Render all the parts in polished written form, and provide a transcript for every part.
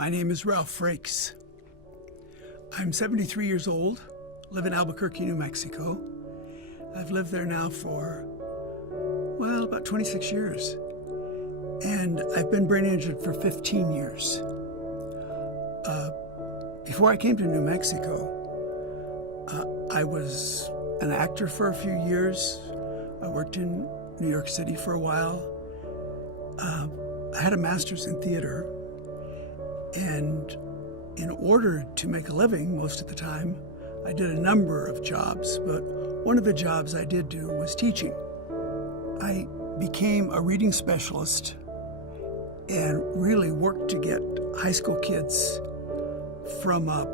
My name is Ralph Frakes. I'm 73 years old, live in Albuquerque, New Mexico. I've lived there now for, about 26 years. And I've been brain injured for 15 years. Before I came to New Mexico, I was an actor for a few years. I worked in New York City for a while. I had a master's in theater. And in order to make a living most of the time, I did a number of jobs, but one of the jobs I did do was teaching. I became a reading specialist and really worked to get high school kids from a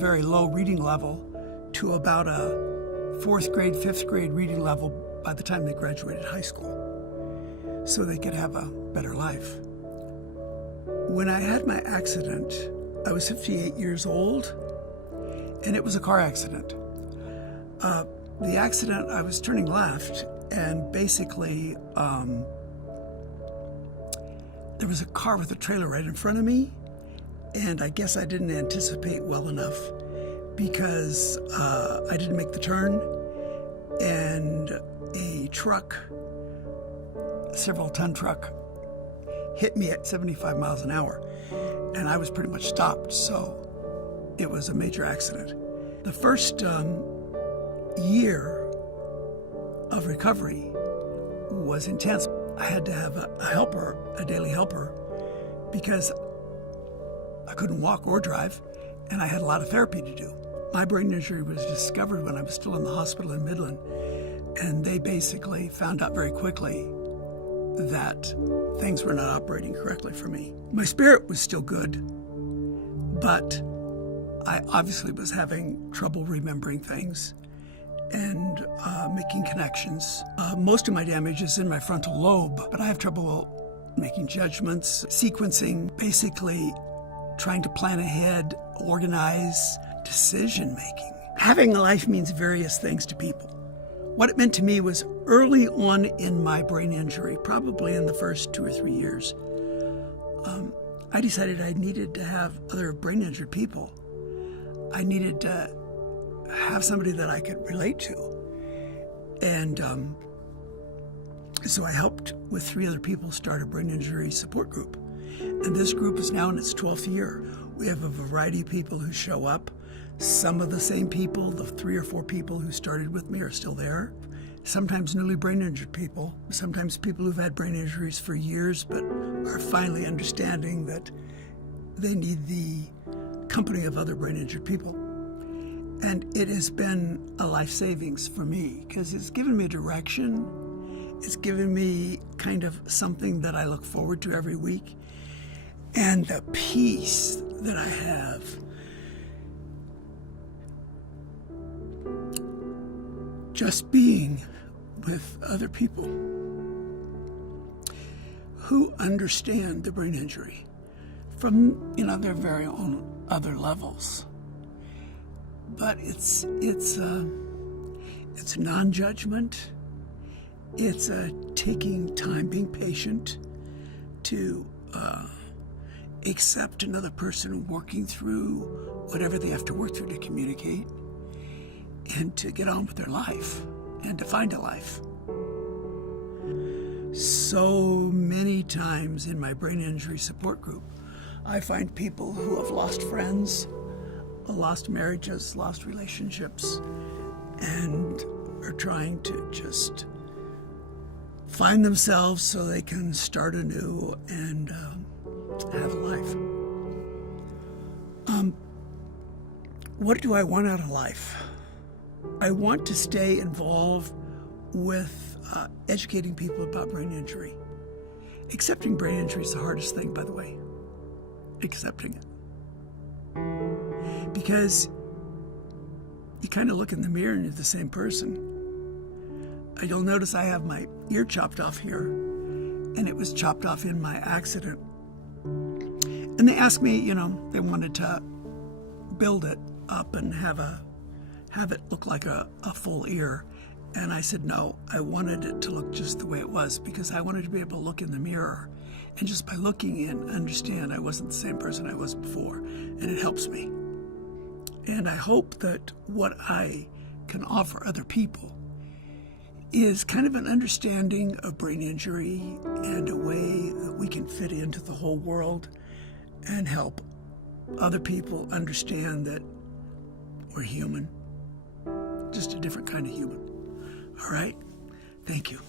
very low reading level to about a fourth grade, fifth grade reading level by the time they graduated high school, so they could have a better life. When I had my accident, I was 58 years old, and it was a car accident. The accident, I was turning left, and basically there was a car with a trailer right in front of me, and I guess I didn't anticipate well enough because I didn't make the turn, and a truck, a several-ton truck, hit me at 75 miles an hour, and I was pretty much stopped, so it was a major accident. The first year of recovery was intense. I had to have a helper, a daily helper, because I couldn't walk or drive, and I had a lot of therapy to do. My brain injury was discovered when I was still in the hospital in Midland, and they basically found out very quickly that things were not operating correctly for me. My spirit was still good, but I obviously was having trouble remembering things and making connections. Most of my damage is in my frontal lobe, but I have trouble making judgments, sequencing, basically trying to plan ahead, organize, decision-making. Having a life means various things to people. What it meant to me was early on in my brain injury, probably in the first 2 or 3 years, I decided I needed to have other brain injured people. I needed to have somebody that I could relate to. And so I helped with 3 other people start a brain injury support group. And this group is now in its 12th year. We have a variety of people who show up. Some of the same people, the 3 or 4 people who started with me, are still there. Sometimes newly brain injured people, sometimes people who've had brain injuries for years but are finally understanding that they need the company of other brain injured people. And it has been a life savings for me because it's given me direction. It's given me kind of something that I look forward to every week. And the peace that I have just being with other people who understand the brain injury from, their very own other levels. But it's non-judgment. It's taking time, being patient to accept another person working through whatever they have to work through to communicate, and to get on with their life and to find a life. So many times in my brain injury support group, I find people who have lost friends, lost marriages, lost relationships, and are trying to just find themselves so they can start anew and have a life. What do I want out of life? I want to stay involved with educating people about brain injury. Accepting brain injury is the hardest thing, by the way. Accepting it. Because you kind of look in the mirror and you're the same person. You'll notice I have my ear chopped off here, and it was chopped off in my accident. And they asked me, they wanted to build it up and have it look like a full ear. And I said, no, I wanted it to look just the way it was because I wanted to be able to look in the mirror And just by looking in, understand I wasn't the same person I was before, and it helps me. And I hope that what I can offer other people is kind of an understanding of brain injury and a way that we can fit into the whole world and help other people understand that we're human, just a different kind of human. All right? Thank you.